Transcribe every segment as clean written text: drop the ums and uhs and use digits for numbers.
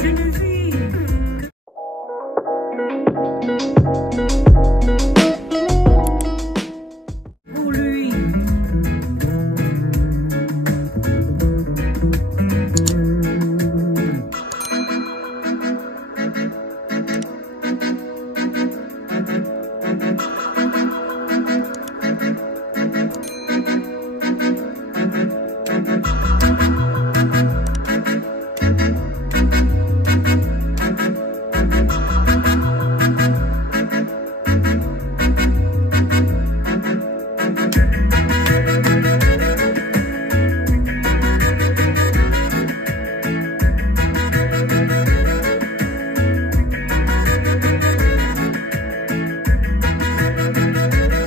Je ne vis que pour lui.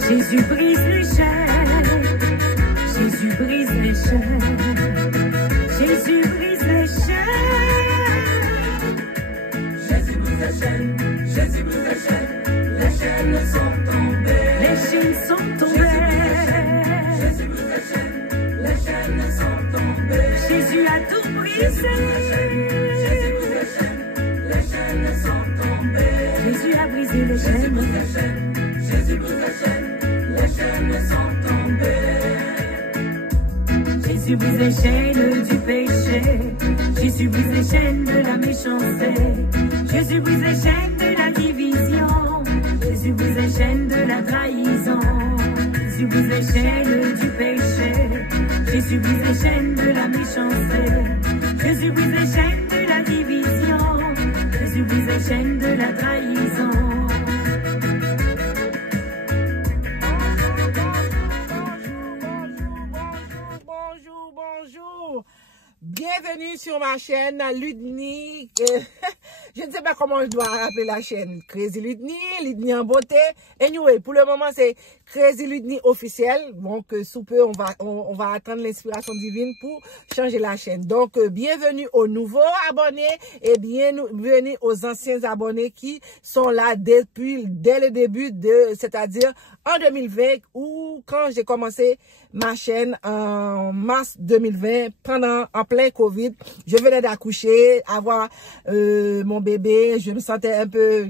Jésus brise les chaînes, Jésus brise les chaînes, Jésus brise les chaînes. Jésus brise les chaînes, Jésus brise les chaînes, les chaînes sont tombées, les chaînes sont tombées. Jésus brise les chaînes, les chaînes sont tombées. Jésus a tout brisé. Jésus brise les chaînes, les chaînes sont tombées. Jésus a brisé les chaînes. Jésus brise les chaînes, Jésus brise les chaînes. Les chaînes sont tombées. Jésus brise les chaînes du péché. Jésus brise les chaînes de la méchanceté. Jésus brise les chaînes de la division. Jésus brise les chaînes de la trahison. Jésus brise les chaînes du péché. Jésus brise les chaînes de la méchanceté. Jésus brise les chaînes de la division. Jésus brise les chaînes de la trahison. Bienvenue sur ma chaîne Ludni. Je ne sais pas comment je dois appeler la chaîne. Crazy Ludni, Ludni en beauté. Anyway, pour le moment, c'est Crazy Ludni officiel. Donc, sous peu, on va attendre l'inspiration divine pour changer la chaîne. Donc, bienvenue aux nouveaux abonnés et bienvenue aux anciens abonnés qui sont là dès le début c'est-à-dire en 2020 ou quand j'ai commencé ma chaîne en mars 2020 en plein Covid. Je venais d'accoucher, avoir mon bébé. Je me sentais un peu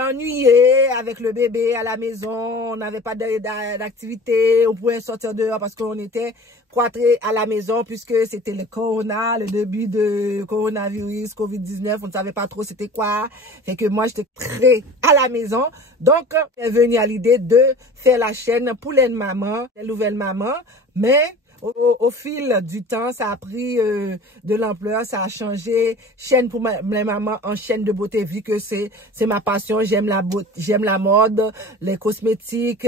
ennuyée avec le bébé à la maison. On n'avait pas d'activité. On pouvait sortir dehors parce qu'on était cloîtrés à la maison puisque c'était le corona, le début de coronavirus, Covid-19. On ne savait pas trop c'était quoi. Fait que moi, j'étais très à la maison. Donc, j'ai venu à l'idée de faire la chaîne pour les mamans, les nouvelles mamans. Mais au fil du temps, ça a pris de l'ampleur, ça a changé. Chaîne pour les mamans en chaîne de beauté, vu que c'est ma passion. J'aime la beauté, j'aime la mode, les cosmétiques,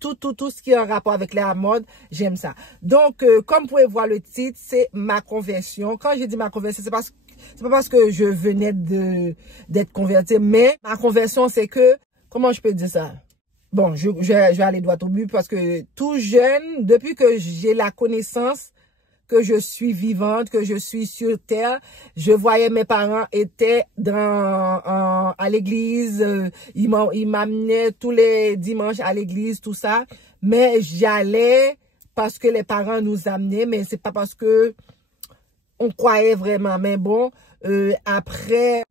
tout ce qui est en rapport avec la mode, j'aime ça. Donc, comme vous pouvez voir le titre, c'est ma conversion. Quand je dis ma conversion, c'est pas parce que je venais d'être convertie, mais ma conversion, c'est que, comment je peux dire ça? Bon, je vais aller droit au but parce que tout jeune, depuis que j'ai la connaissance que je suis vivante, que je suis sur terre, je voyais mes parents étaient à l'église, ils m'amenaient tous les dimanches à l'église, tout ça, mais j'allais parce que les parents nous amenaient, mais c'est pas parce que on croyait vraiment. Mais bon, après,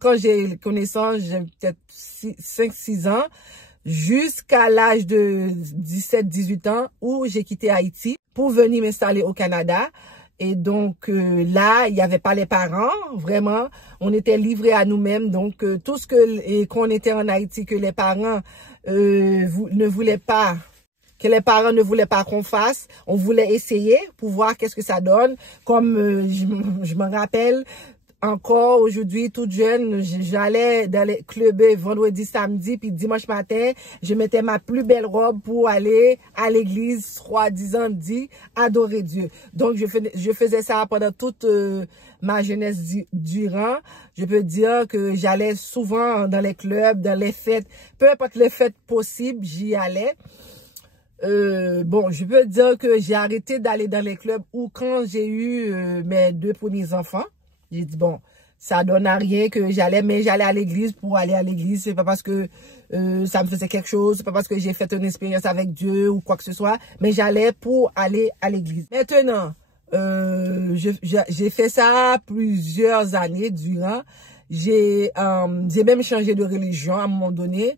quand j'ai connaissance, j'ai peut-être 5-6 ans, jusqu'à l'âge de 17-18 ans où j'ai quitté Haïti pour venir m'installer au Canada. Et donc là, il n'y avait pas les parents, vraiment, on était livrés à nous-mêmes. Donc tout ce qu'on était en Haïti, que les parents ne voulaient pas, qu'on fasse, on voulait essayer pour voir qu'est-ce que ça donne. Comme je me rappelle, encore aujourd'hui, toute jeune, j'allais dans les clubs vendredi, samedi, puis dimanche matin, je mettais ma plus belle robe pour aller à l'église, soi-disant dit, adorer Dieu. Donc, je faisais ça pendant toute ma jeunesse durant. Je peux dire que j'allais souvent dans les clubs, dans les fêtes, peu importe les fêtes possibles, j'y allais. Bon, je peux dire que j'ai arrêté d'aller dans les clubs où quand j'ai eu mes 2 premiers enfants, j'ai dit, bon, ça donne à rien que mais j'allais à l'église pour aller à l'église. C'est pas parce que ça me faisait quelque chose, c'est pas parce que j'ai fait une expérience avec Dieu ou quoi que ce soit, mais j'allais pour aller à l'église. Maintenant, J'ai fait ça plusieurs années durant. J'ai même changé de religion à un moment donné.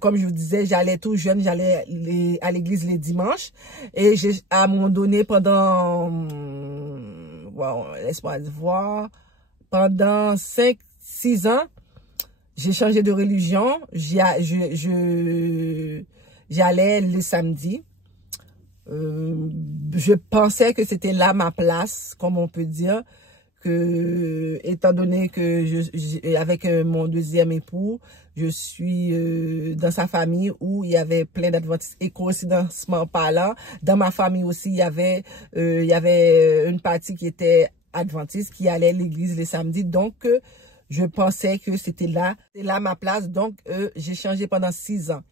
Comme je vous disais, j'allais tout jeune, j'allais à l'église les dimanches. Et à un moment donné, pendant, wow, laisse-moi voir, pendant 5-6 ans, j'ai changé de religion. J'allais le samedi. Je pensais que c'était là ma place, comme on peut dire. Que, étant donné que avec mon deuxième époux, je suis dans sa famille où il y avait plein d'adventistes et coïncidemment parlant, dans ma famille aussi, il y avait une partie qui était adventiste qui allait à l'église les samedis. Donc, je pensais que c'était là ma place. Donc, j'ai changé pendant 6 ans.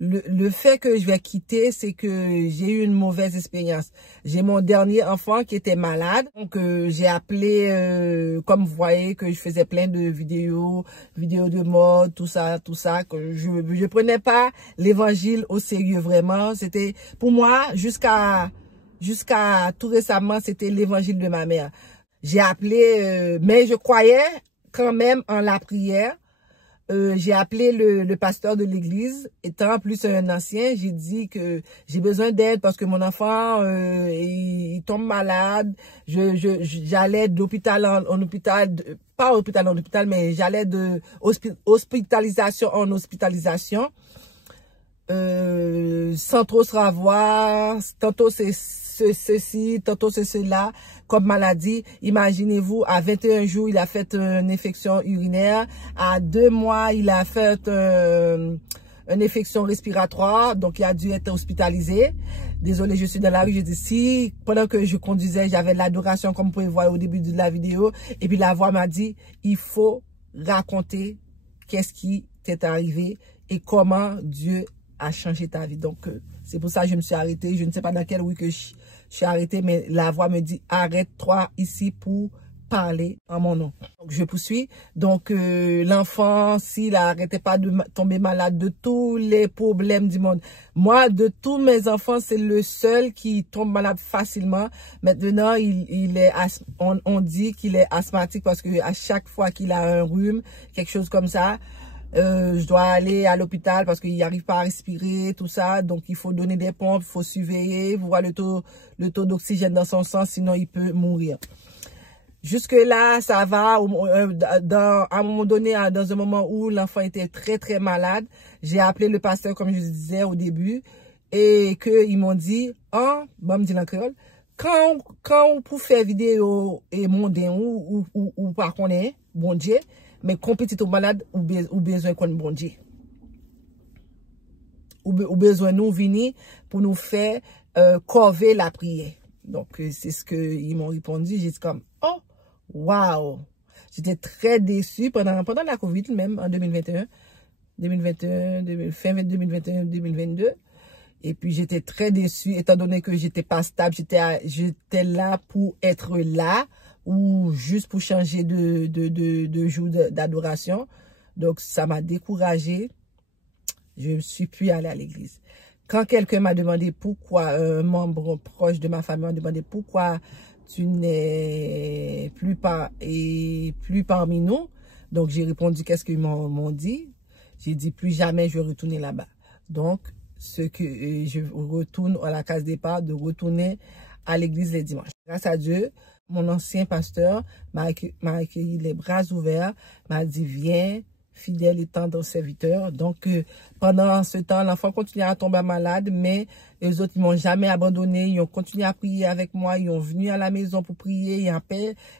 Le fait que je vais quitter, c'est que j'ai eu une mauvaise expérience. J'ai mon dernier enfant qui était malade. Donc, j'ai appelé, comme vous voyez, que je faisais plein de vidéos de mode, tout ça, que je prenais pas l'évangile au sérieux vraiment. C'était, pour moi, jusqu'à tout récemment, c'était l'évangile de ma mère. J'ai appelé, mais je croyais quand même en la prière. J'ai appelé le pasteur de l'église, étant plus un ancien, j'ai dit que j'ai besoin d'aide parce que mon enfant, il tombe malade. J'allais d'hôpital en hôpital, pas hôpital en hôpital, mais j'allais de hospitalisation en hospitalisation. Sans trop se revoir, tantôt c'est ceci, tantôt c'est cela, comme maladie. Imaginez-vous, à 21 jours, il a fait une infection urinaire. À 2 mois, il a fait une infection respiratoire, donc il a dû être hospitalisé. Désolé, je suis dans la rue, je dis si, pendant que je conduisais, j'avais l'adoration, comme vous pouvez voir au début de la vidéo, et puis la voix m'a dit, il faut raconter qu'est-ce qui t'est arrivé et comment Dieu a changé ta vie. Donc, c'est pour ça que je me suis arrêtée. Je ne sais pas dans quel oui que je suis arrêtée, mais la voix me dit, arrête-toi ici pour parler en mon nom. Donc, je poursuis. Donc, l'enfant, s'il n'arrêtait pas de tomber malade de tous les problèmes du monde. Moi, de tous mes enfants, c'est le seul qui tombe malade facilement. Maintenant, on dit qu'il est asthmatique parce que à chaque fois qu'il a un rhume, quelque chose comme ça, je dois aller à l'hôpital parce qu'il n'arrive pas à respirer, tout ça. Donc, il faut donner des pompes, il faut surveiller, voir le taux d'oxygène dans son sang, sinon il peut mourir. Jusque-là, ça va. À un moment donné, dans un moment où l'enfant était très, très malade, j'ai appelé le pasteur, comme je disais au début, et qu'ils m'ont dit, bon, me dit en créole, quand on peut faire vidéo et monter ou pas qu'on est, bon Dieu, mais quand petit ou malade, ou besoin qu'on bon Dieu. Ou besoin nous venir pour nous faire corver la prière. Donc, c'est ce qu'ils m'ont répondu. J'ai dit comme, oh, wow. J'étais très déçue pendant la COVID même, en 2021, fin 2021, 2022. Et puis, j'étais très déçue, étant donné que j'étais pas stable. J'étais là pour être là, ou juste pour changer de jour d'adoration. Donc, ça m'a découragée. Je ne suis plus allée à l'église. Quand quelqu'un m'a demandé pourquoi, un membre proche de ma famille m'a demandé pourquoi tu n'es plus parmi nous. Donc, j'ai répondu qu'est-ce qu'ils m'ont dit. J'ai dit plus jamais je vais retourner là-bas. Donc, je retourne à la case départ, de retourner à l'église les dimanches. Grâce à Dieu, mon ancien pasteur m'a accueilli les bras ouverts, m'a dit viens, fidèle et tendre serviteur. Donc, pendant ce temps, l'enfant continuait à tomber malade, mais les autres, ils m'ont jamais abandonné. Ils ont continué à prier avec moi. Ils ont venu à la maison pour prier.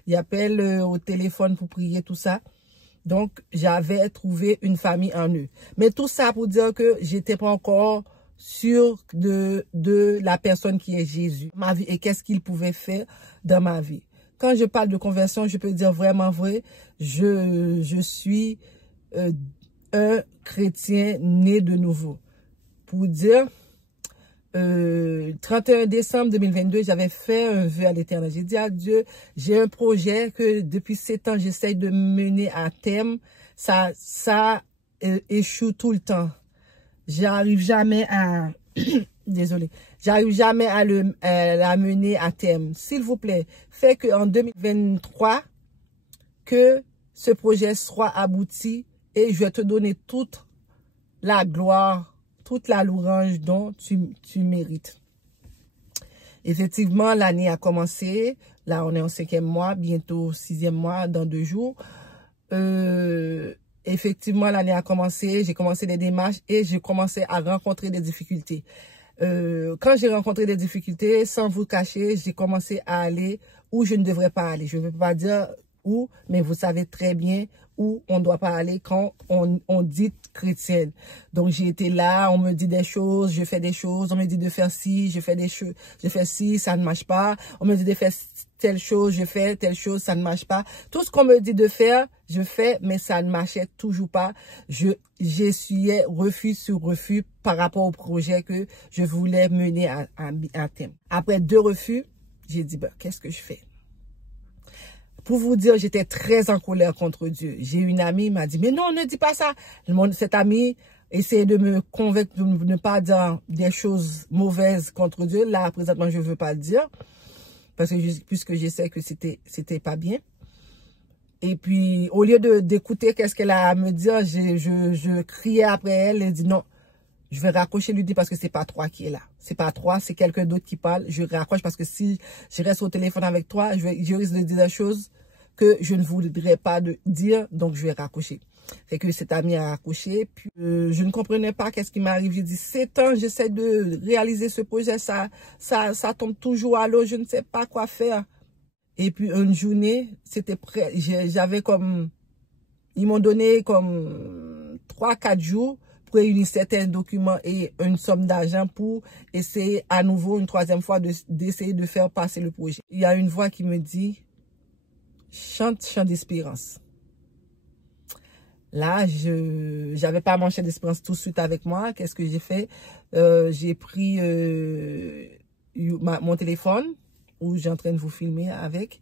Ils appellent au téléphone pour prier, tout ça. Donc, j'avais trouvé une famille en eux. Mais tout ça pour dire que j'étais pas encore sûre de la personne qui est Jésus, ma vie, et qu'est-ce qu'il pouvait faire dans ma vie. Quand je parle de conversion, je peux dire vraiment vrai, je suis un chrétien né de nouveau. Pour dire, 31 décembre 2022, j'avais fait un vœu à l'Éternel. J'ai dit à Dieu, j'ai un projet que depuis 7 ans, j'essaye de mener à terme. Ça échoue tout le temps. J'arrive jamais à désolé, j'arrive jamais à la mener à terme. S'il vous plaît, faites qu'en 2023, que ce projet soit abouti et je vais te donner toute la gloire, toute la louange dont tu mérites. Effectivement, l'année a commencé. Là, on est en 5e mois, bientôt 6e mois, dans 2 jours. Effectivement, l'année a commencé. J'ai commencé des démarches et j'ai commencé à rencontrer des difficultés. Quand j'ai rencontré des difficultés, sans vous cacher, j'ai commencé à aller où je ne devrais pas aller. Je ne veux pas dire où, mais vous savez très bien où on ne doit pas aller quand on dit chrétienne. Donc, j'ai été là, on me dit des choses, je fais des choses, on me dit de faire ci, je fais des choses, je fais ci, ça ne marche pas. On me dit de faire telle chose, je fais telle chose, ça ne marche pas. Tout ce qu'on me dit de faire, je fais, mais ça ne marchait toujours pas. J'essuyais refus sur refus par rapport au projet que je voulais mener à terme. Après 2 refus, j'ai dit, ben, qu'est-ce que je fais? Pour vous dire, j'étais très en colère contre Dieu. J'ai une amie qui m'a dit, mais non, ne dis pas ça. Cette amie essayait de me convaincre de ne pas dire des choses mauvaises contre Dieu. Là, présentement, je ne veux pas le dire. Parce que puisque je sais que c'était pas bien. Et puis, au lieu d'écouter qu'est-ce qu'elle a à me dire, je criais après elle et dit non, je vais raccrocher, lui dit parce que c'est pas toi qui est là. C'est pas toi, c'est quelqu'un d'autre qui parle. Je raccroche parce que si je reste au téléphone avec toi, je risque de dire des choses que je ne voudrais pas dire, donc je vais raccrocher. Fait que cet ami a raccroché, puis je ne comprenais pas qu'est-ce qui m'arrive. J'ai dit, 7 ans, j'essaie de réaliser ce projet, ça tombe toujours à l'eau, je ne sais pas quoi faire. Et puis une journée, c'était prêt, j'avais comme, ils m'ont donné comme 3-4 jours pour réunir certains documents et une somme d'argent pour essayer à nouveau, une 3e fois, d'essayer de faire passer le projet. Il y a une voix qui me dit, chante, chant d'espérance. Là, j'avais pas mon chant d'espérance tout de suite avec moi. Qu'est-ce que j'ai fait? J'ai pris mon téléphone, où j'ai en train de vous filmer avec.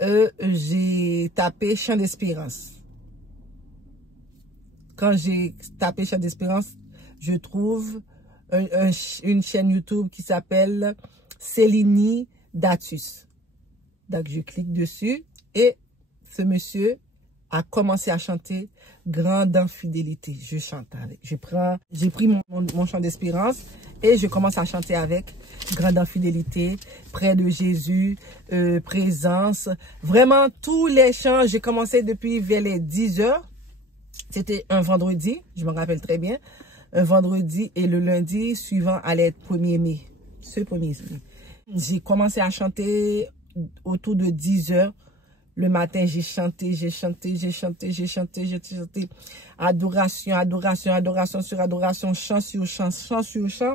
J'ai tapé chant d'espérance. Quand j'ai tapé chant d'espérance, je trouve une chaîne YouTube qui s'appelle Céline Datus. Donc, je clique dessus et ce monsieur a commencé à chanter Grande en fidélité. Je chante avec. J'ai pris mon chant d'espérance et je commence à chanter avec Grande en fidélité, près de Jésus, présence. Vraiment, tous les chants, j'ai commencé depuis vers les 10 heures. C'était un vendredi, je me rappelle très bien. Un vendredi et le lundi suivant allait être 1er mai. Ce 1er mai. J'ai commencé à chanter autour de 10 heures. Le matin, j'ai chanté. Adoration, adoration, adoration sur adoration, chant sur chant, chant sur chant.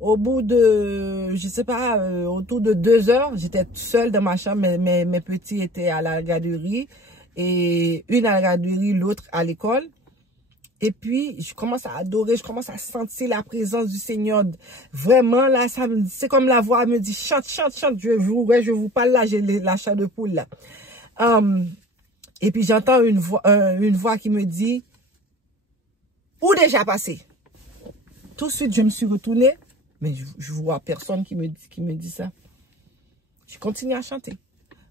Au bout de, je sais pas, autour de 2 heures, j'étais seule dans ma chambre. Mes petits étaient à la garderie. Et une à la garderie, l'autre à l'école. Et puis, je commence à adorer, je commence à sentir la présence du Seigneur. Vraiment, là, c'est comme la voix me dit, chante, chante, chante. Je vous parle là, j'ai la chair de poule là. Et puis, j'entends une voix qui me dit, où déjà passé? Tout de suite, je me suis retournée, mais je vois personne qui me dit ça. Je continue à chanter.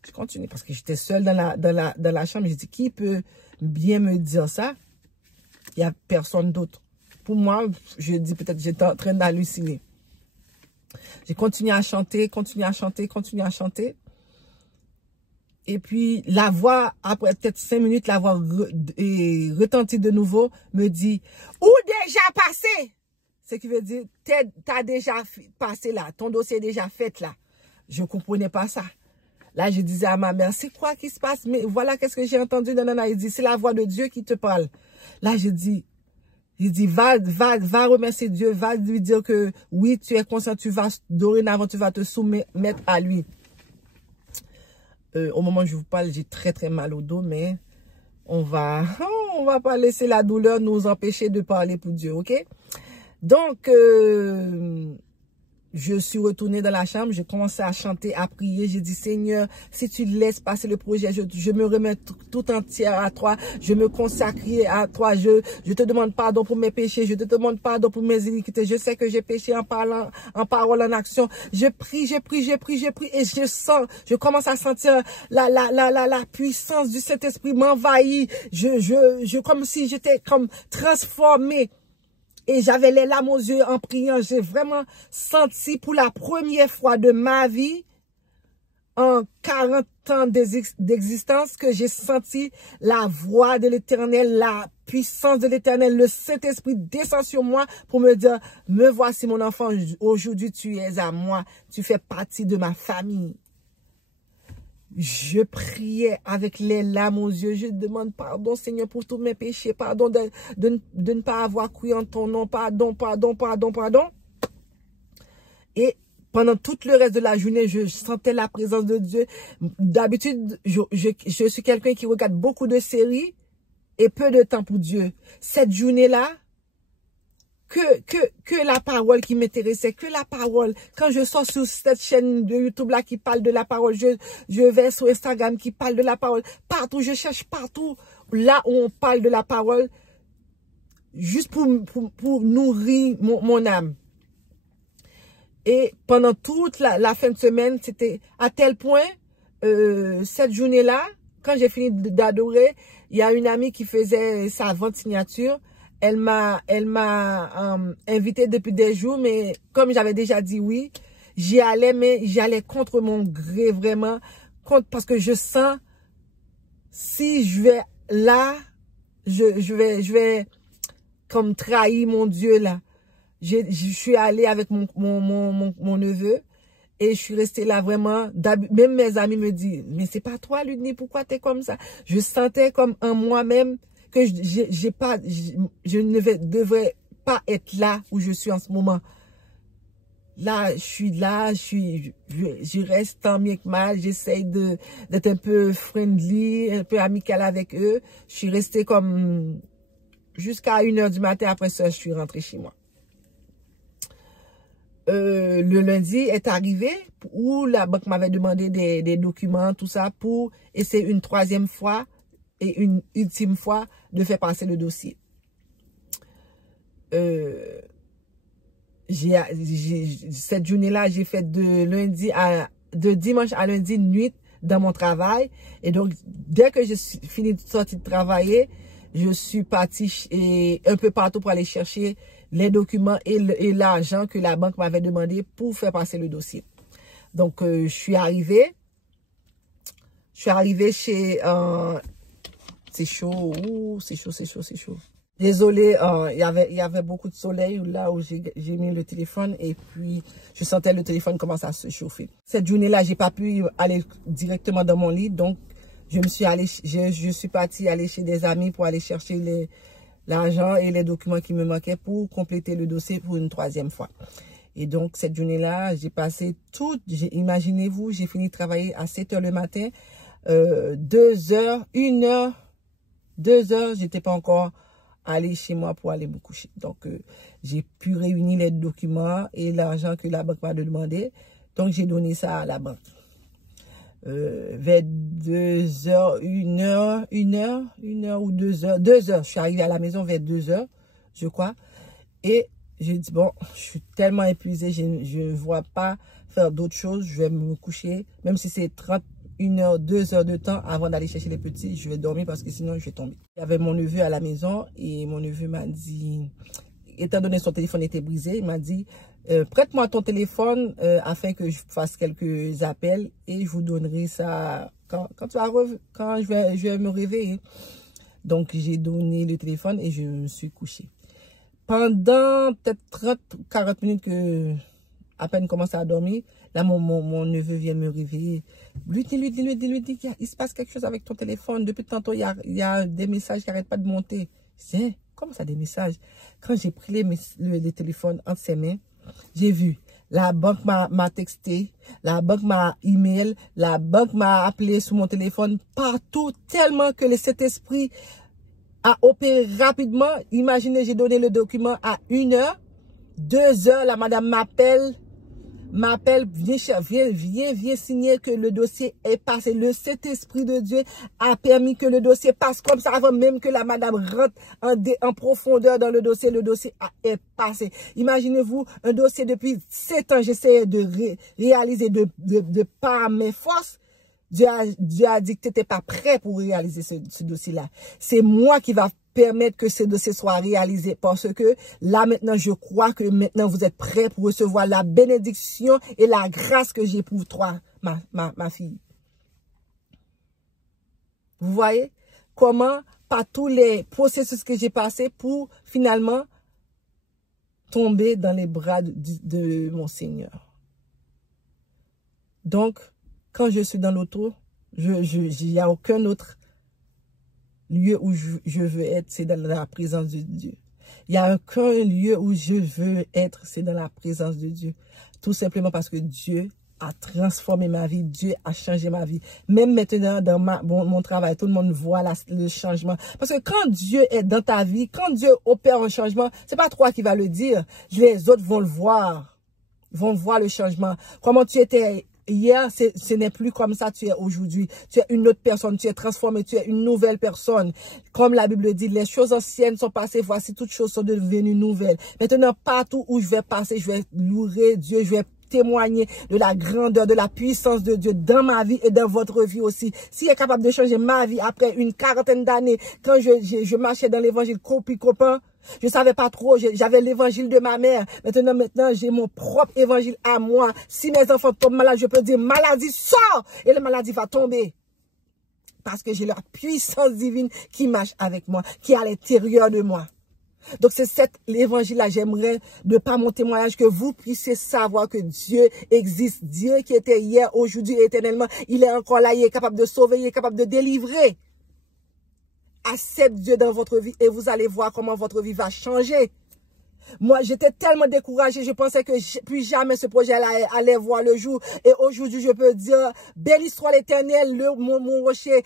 Je continue parce que j'étais seule dans la chambre. J'ai dit, qui peut bien me dire ça? Il n'y a personne d'autre. Pour moi, je dis peut-être j'étais en train d'halluciner. J'ai continué à chanter, continué à chanter. Et puis, la voix, après peut-être 5 minutes, la voix retentit de nouveau, me dit, où déjà passé? Ce qui veut dire, t'as déjà passé là, ton dossier est déjà fait là. Je ne comprenais pas ça. Là, je disais à ma mère, c'est quoi qui se passe? Mais voilà, qu'est-ce que j'ai entendu? Non, il dit, c'est la voix de Dieu qui te parle. Là, je dis, va remercier Dieu, va lui dire que oui, tu es conscient, dorénavant, tu vas te soumettre à lui. Au moment où je vous parle, j'ai très très mal au dos, mais on va pas laisser la douleur nous empêcher de parler pour Dieu, ok? Donc, je suis retournée dans la chambre, j'ai commencé à chanter, à prier. J'ai dit, Seigneur, si tu laisses passer le projet, je me remets tout entière à toi. Je me consacre à toi. Je te demande pardon pour mes péchés. Je te demande pardon pour mes iniquités. Je sais que j'ai péché en parlant, en parole, en action. Je prie. Et je commence à sentir la puissance du Saint-Esprit m'envahir. Comme si j'étais comme transformée. Et j'avais les larmes aux yeux en priant. J'ai vraiment senti pour la première fois de ma vie, en 40 ans d'existence, que j'ai senti la voix de l'Éternel, la puissance de l'Éternel, le Saint-Esprit descend sur moi pour me dire, me voici mon enfant, aujourd'hui tu es à moi, tu fais partie de ma famille. Je priais avec les larmes aux yeux. Je demande pardon, Seigneur, pour tous mes péchés. Pardon de ne pas avoir cru en ton nom. Pardon. Et pendant tout le reste de la journée, je sentais la présence de Dieu. D'habitude, je suis quelqu'un qui regarde beaucoup de séries et peu de temps pour Dieu. Cette journée-là, que la parole qui m'intéressait, que la parole. Quand je sors sur cette chaîne de YouTube là qui parle de la parole, je vais sur Instagram qui parle de la parole. Partout, je cherche partout là où on parle de la parole, juste pour nourrir mon âme. Et pendant toute la fin de semaine, c'était à tel point, cette journée-là, quand j'ai fini d'adorer, il y a une amie qui faisait sa vente signature. Elle m'a invité depuis des jours, mais comme j'avais déjà dit oui, j'y allais, mais j'y allais contre mon gré, vraiment, parce que je sens, si je vais là, je vais comme trahir mon Dieu là. Je suis allée avec mon neveu et je suis restée là vraiment. Même mes amis me disent, mais c'est pas toi, Ludni, pourquoi t'es comme ça? Je sentais comme en moi-même que je ne devrais pas être là où je suis en ce moment. Là, je suis là, je reste tant bien que mal, j'essaye d'être un peu friendly, un peu amical avec eux. Je suis restée comme jusqu'à 1h du matin, après ça, je suis rentrée chez moi. Le lundi est arrivé où la banque m'avait demandé des documents, tout ça, pour essayer une troisième fois et une ultime fois de faire passer le dossier. Cette journée-là, j'ai fait de dimanche à lundi nuit dans mon travail. Et donc, dès que je suis fini de sortir de travailler, je suis partie un peu partout pour aller chercher les documents et l'argent que la banque m'avait demandé pour faire passer le dossier. Donc, je suis arrivée chez... c'est chaud, c'est chaud. Désolée, il y avait beaucoup de soleil là où j'ai mis le téléphone et puis je sentais le téléphone commencer à se chauffer. Cette journée-là, j'ai pas pu aller directement dans mon lit, donc je suis partie aller chez des amis pour aller chercher l'argent et les documents qui me manquaient pour compléter le dossier pour une troisième fois. Et donc, cette journée-là, j'ai passé imaginez-vous, j'ai fini de travailler à 7h le matin, 2 heures, 1 heure, 2 heures, j'étais pas encore allée chez moi pour aller me coucher. Donc, j'ai pu réunir les documents et l'argent que la banque m'a demandé. Donc, j'ai donné ça à la banque. Vers 2 heures, 1 heure ou 2 heures. 2 heures, je suis arrivée à la maison vers 2 heures, je crois. Et j'ai dit, bon, je suis tellement épuisée, je ne vois pas faire d'autres choses. Je vais me coucher, même si c'est 1 heure, 2 heures de temps avant d'aller chercher les petits, je vais dormir parce que sinon je vais tomber. Il y avait mon neveu à la maison et mon neveu m'a dit, étant donné que son téléphone était brisé, il m'a dit, prête-moi ton téléphone afin que je fasse quelques appels et je vous donnerai ça quand je vais me réveiller. Donc j'ai donné le téléphone et je me suis couchée. Pendant peut-être 30-40 minutes que à peine commencé à dormir, là mon neveu vient me réveiller. Lui dit il se passe quelque chose avec ton téléphone. Depuis tantôt, il y a des messages qui n'arrêtent pas de monter. Je dis, comment ça des messages? Quand j'ai pris les téléphones entre ses mains, j'ai vu, la banque m'a texté, la banque m'a email, la banque m'a appelé sur mon téléphone, partout, tellement que cet esprit a opéré rapidement. Imaginez, j'ai donné le document à 1 heure, 2 heures, la madame m'appelle, m'appelle, viens signer que le dossier est passé. Le Saint-Esprit de Dieu a permis que le dossier passe comme ça avant même que la madame rentre en profondeur dans le dossier est passé. Imaginez-vous, un dossier depuis 7 ans, j'essayais de réaliser de par mes forces. Dieu a dit que tu n'étais pas prêt pour réaliser ce dossier-là. C'est moi qui va permettre que ce dossier soit réalisé parce que là maintenant, je crois que maintenant vous êtes prêts pour recevoir la bénédiction et la grâce que j'ai pour toi, ma fille. Vous voyez comment, par tous les processus que j'ai passés pour finalement tomber dans les bras de mon Seigneur. Donc, quand je suis dans l'auto, il n'y a aucun autre lieu où je veux être, c'est dans la présence de Dieu. Il n'y a aucun lieu où je veux être, c'est dans la présence de Dieu. Tout simplement parce que Dieu a transformé ma vie, Dieu a changé ma vie. Même maintenant, dans mon travail, tout le monde voit le changement. Parce que quand Dieu est dans ta vie, quand Dieu opère un changement, c'est pas toi qui vas le dire. Les autres vont le voir. Vont voir le changement. Comment tu étais hier, ce n'est plus comme ça tu es aujourd'hui. Tu es une autre personne, tu es transformé, tu es une nouvelle personne. Comme la Bible dit, les choses anciennes sont passées, voici toutes choses sont devenues nouvelles. Maintenant, partout où je vais passer, je vais louer Dieu, je vais témoigner de la grandeur, de la puissance de Dieu dans ma vie et dans votre vie aussi. S'il est capable de changer ma vie après une quarantaine d'années, quand je marchais dans l'évangile copain, je savais pas trop, j'avais l'évangile de ma mère. Maintenant, j'ai mon propre évangile à moi. Si mes enfants tombent malades, je peux dire, maladie sort et la maladie va tomber. Parce que j'ai la puissance divine qui marche avec moi, qui est à l'intérieur de moi. Donc c'est l'évangile-là, j'aimerais de par mon témoignage que vous puissiez savoir que Dieu existe. Dieu qui était hier, aujourd'hui et éternellement, il est encore là, il est capable de sauver, il est capable de délivrer. Accepte Dieu dans votre vie et vous allez voir comment votre vie va changer. Moi, j'étais tellement découragée, je pensais que plus jamais ce projet-là allait voir le jour. Et aujourd'hui, je peux dire, belle histoire l'Éternel, mon rocher,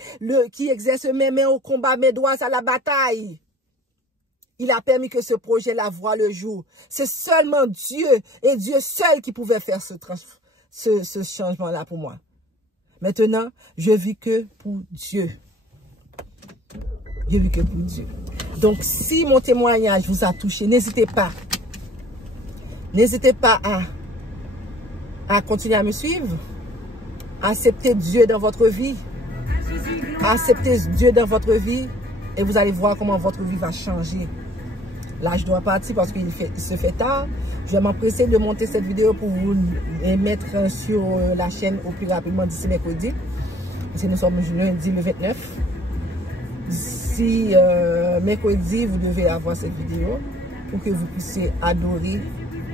qui exerce mes mains au combat, mes doigts à la bataille. Il a permis que ce projet-là voie le jour. C'est seulement Dieu et Dieu seul qui pouvait faire ce changement-là pour moi. Maintenant, je vis que pour Dieu. Je vis que pour Dieu. Donc, si mon témoignage vous a touché, n'hésitez pas. N'hésitez pas à continuer à me suivre. Acceptez Dieu dans votre vie. Acceptez Dieu dans votre vie. Et vous allez voir comment votre vie va changer. Là, je dois partir parce qu'il se fait tard. Je vais m'empresser de monter cette vidéo pour vous mettre sur la chaîne au plus rapidement d'ici mercredi. Parce que nous sommes lundi le 29. D'ici mercredi, vous devez avoir cette vidéo pour que vous puissiez adorer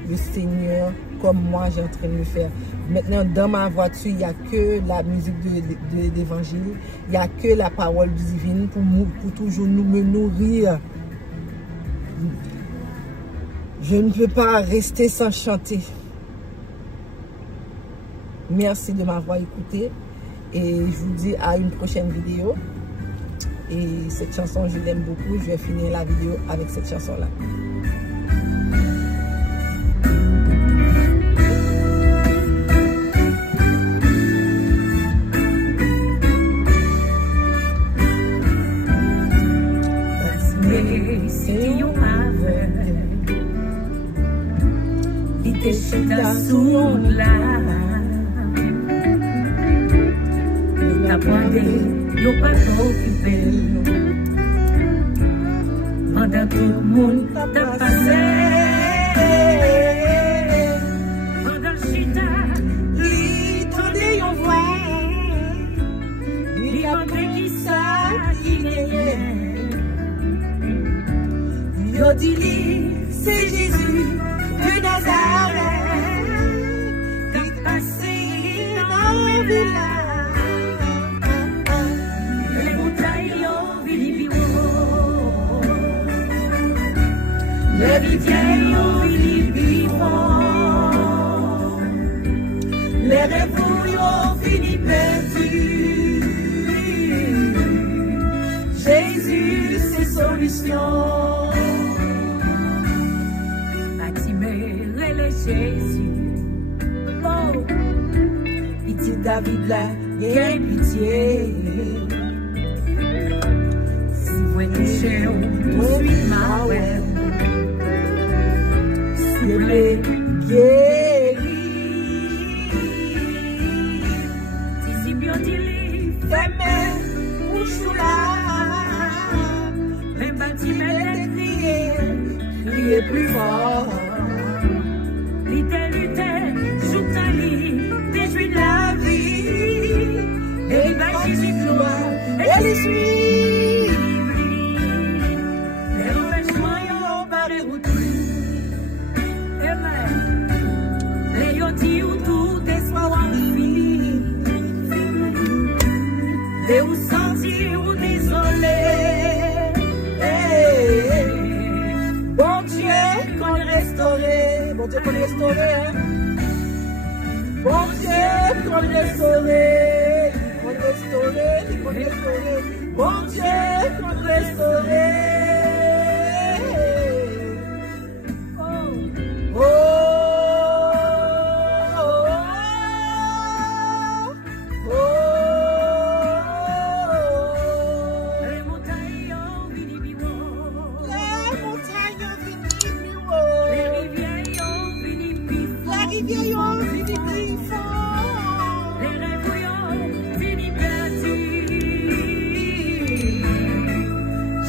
le Seigneur comme moi j'ai en train de le faire. Maintenant, dans ma voiture, il n'y a que la musique de l'évangile. Il n'y a que la parole divine pour toujours me nourrir. Je ne peux pas rester sans chanter. Merci de m'avoir écouté. Et je vous dis à une prochaine vidéo. Et cette chanson, je l'aime beaucoup. Je vais finir la vidéo avec cette chanson-là. Yo pas occupé pendant tout le monde t'a passé pendant le chita li tendé yon voix li montré qui ça qui yo dit li c'est Jésus de Nazareth qui passé dans le village. Les rivières ont fini vivant, les rêves ont fini perdus. Jésus, c'est solution. Bâtimez les Jésus, la vie de la gain pitié. Si vous touchez tout suite ma web, S'il plaît, guéri. si bien dit Fais-moi bouche là. les bâtiments Criez plus fort. Lutter, joue ta lit, déjouis la vie. Et il va Jésus gloire. Et il suit. Les empêchements y'ont pas de route. Les yoti ou tout espoir en vie. Et où sentir ou désolé. Bon Dieu, qu'on restauré. Bon Dieu, qu'on restauré. Hein? Bon Dieu, qu'on restauré. Qu'on restauré, qu'on restauré. Bon Dieu, qu'on restauré. Oh. Oh. Oh. Les montagnes ont fini biwo. Les montagnes viennent Les rivières ont fini pifo. La rivière ont fini plus fort. Les rêves ont fini perdu.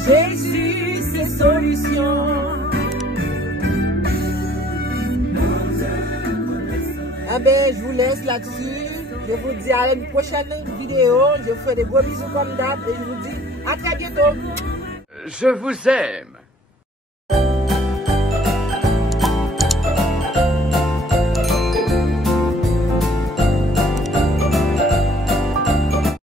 Jésus, c'est solution. Ah ben, je vous laisse là-dessus. Je vous dis à une prochaine vidéo. Je vous fais des gros bisous comme d'hab et je vous dis à très bientôt. Je vous aime.